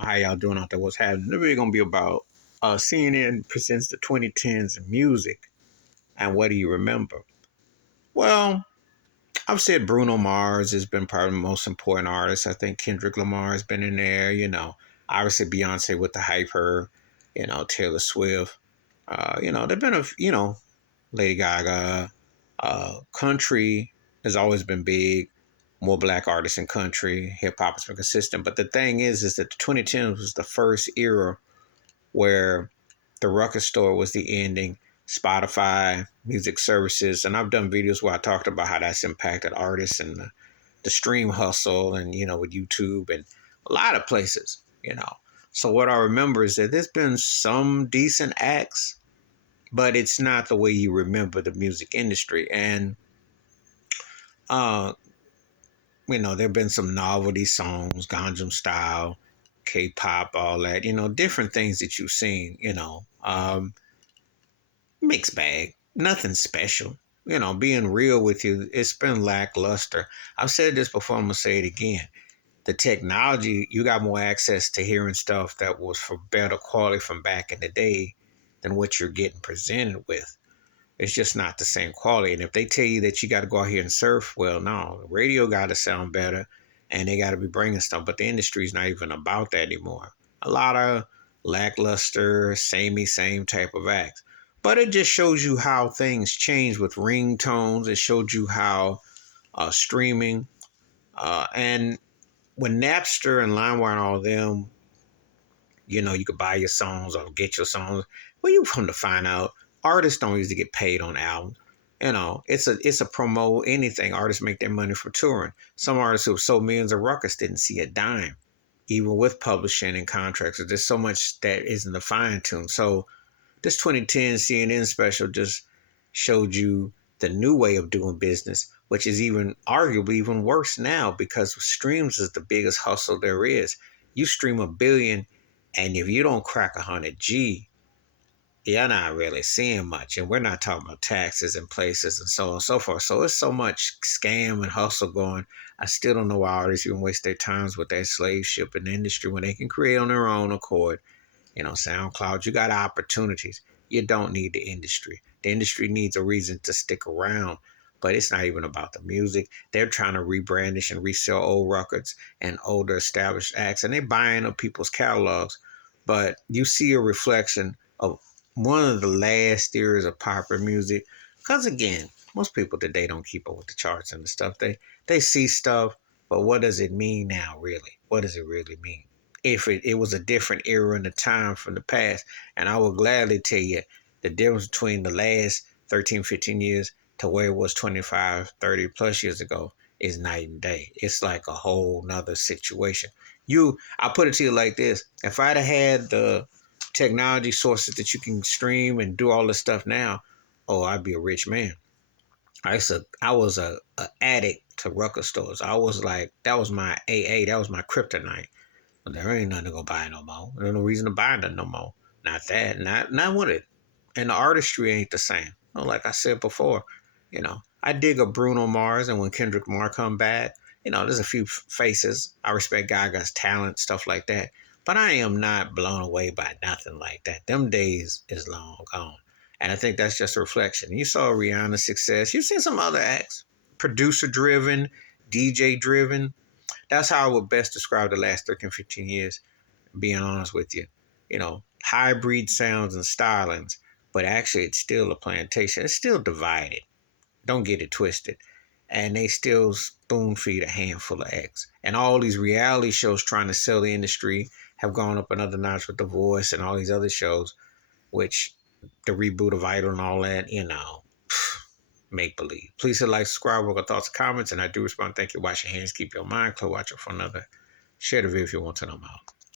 How y'all doing out there? What's happening? The video gonna be about CNN presents the 2010s in music, and what do you remember? Well, I've said Bruno Mars has been probably the most important artist. I think Kendrick Lamar has been in there. Obviously Beyonce with the hyper. Taylor Swift. There've been Lady Gaga. Country has always been big. More black artists in country. Hip hop has been consistent. But the thing is that the 2010s was the first era where the record store was the ending, Spotify, music services, and I've done videos where I talked about how that's impacted artists and the stream hustle and, with YouTube and a lot of places. So what I remember is that there's been some decent acts, but it's not the way you remember the music industry. And, there have been some novelty songs, Gangnam Style, K-pop, all that, different things that you've seen. Mixed bag, nothing special. Being real with you, it's been lackluster. I've said this before, I'm going to say it again. The technology, you got more access to hearing stuff that was for better quality from back in the day than what you're getting presented with. It's just not the same quality. And if they tell you that you got to go out here and surf, well, no, the radio got to sound better and they got to be bringing stuff. But the industry's not even about that anymore. A lot of lackluster, same type of acts. But it just shows you how things change with ringtones. It showed you how streaming and when Napster and LimeWire and all of them, you could buy your songs or get your songs. Well, you come to find out, artists don't usually get paid on albums. It's a promo, anything. Artists make their money from touring. Some artists who have sold millions of records didn't see a dime, even with publishing and contracts. There's so much that isn't the fine tune. So this 2010 CNN special just showed you the new way of doing business, which is even arguably even worse now because streams is the biggest hustle there is. You stream 1 billion, and if you don't crack 100G, you're not really seeing much. And we're not talking about taxes and places and so on and so forth. So it's so much scam and hustle going. I still don't know why artists even waste their times with that slave shipping industry when they can create on their own accord. SoundCloud, you got opportunities. You don't need the industry. The industry needs a reason to stick around, but it's not even about the music. They're trying to rebrandish and resell old records and older established acts, and they're buying up people's catalogs. But you see a reflection of one of the last eras of popular music, because again, most people today don't keep up with the charts and the stuff. They see stuff, but what does it mean now, really? What does it really mean? If it was a different era in the time from the past. And I will gladly tell you the difference between the last 13, 15 years to where it was 25, 30 plus years ago is night and day. It's like a whole nother situation. I put it to you like this. If I'd have had the technology sources that you can stream and do all this stuff now, I'd be a rich man. I was a addict to record stores. I was like, that was my AA. That was my kryptonite. There ain't nothing to go buy no more. There's no reason to buy nothing no more. Not that. Not with it. And the artistry ain't the same. Like I said before, I dig a Bruno Mars, and when Kendrick Lamar come back, there's a few faces. I respect Gaga's talent, stuff like that. But I am not blown away by nothing like that. Them days is long gone. And I think that's just a reflection. You saw Rihanna's success. You've seen some other acts, producer driven, DJ driven. That's how I would best describe the last 13, 15 years, being honest with you. Hybrid sounds and stylings, but actually it's still a plantation. It's still divided. Don't get it twisted. And they still spoon feed a handful of acts. And all these reality shows trying to sell the industry have gone up another notch with The Voice and all these other shows, which the reboot of Idol and all that, make believe. Please hit like, subscribe, work on thoughts and comments, and I do respond. Thank you. Wash your hands, keep your mind clear, watch out for another. Share the video if you want to know more.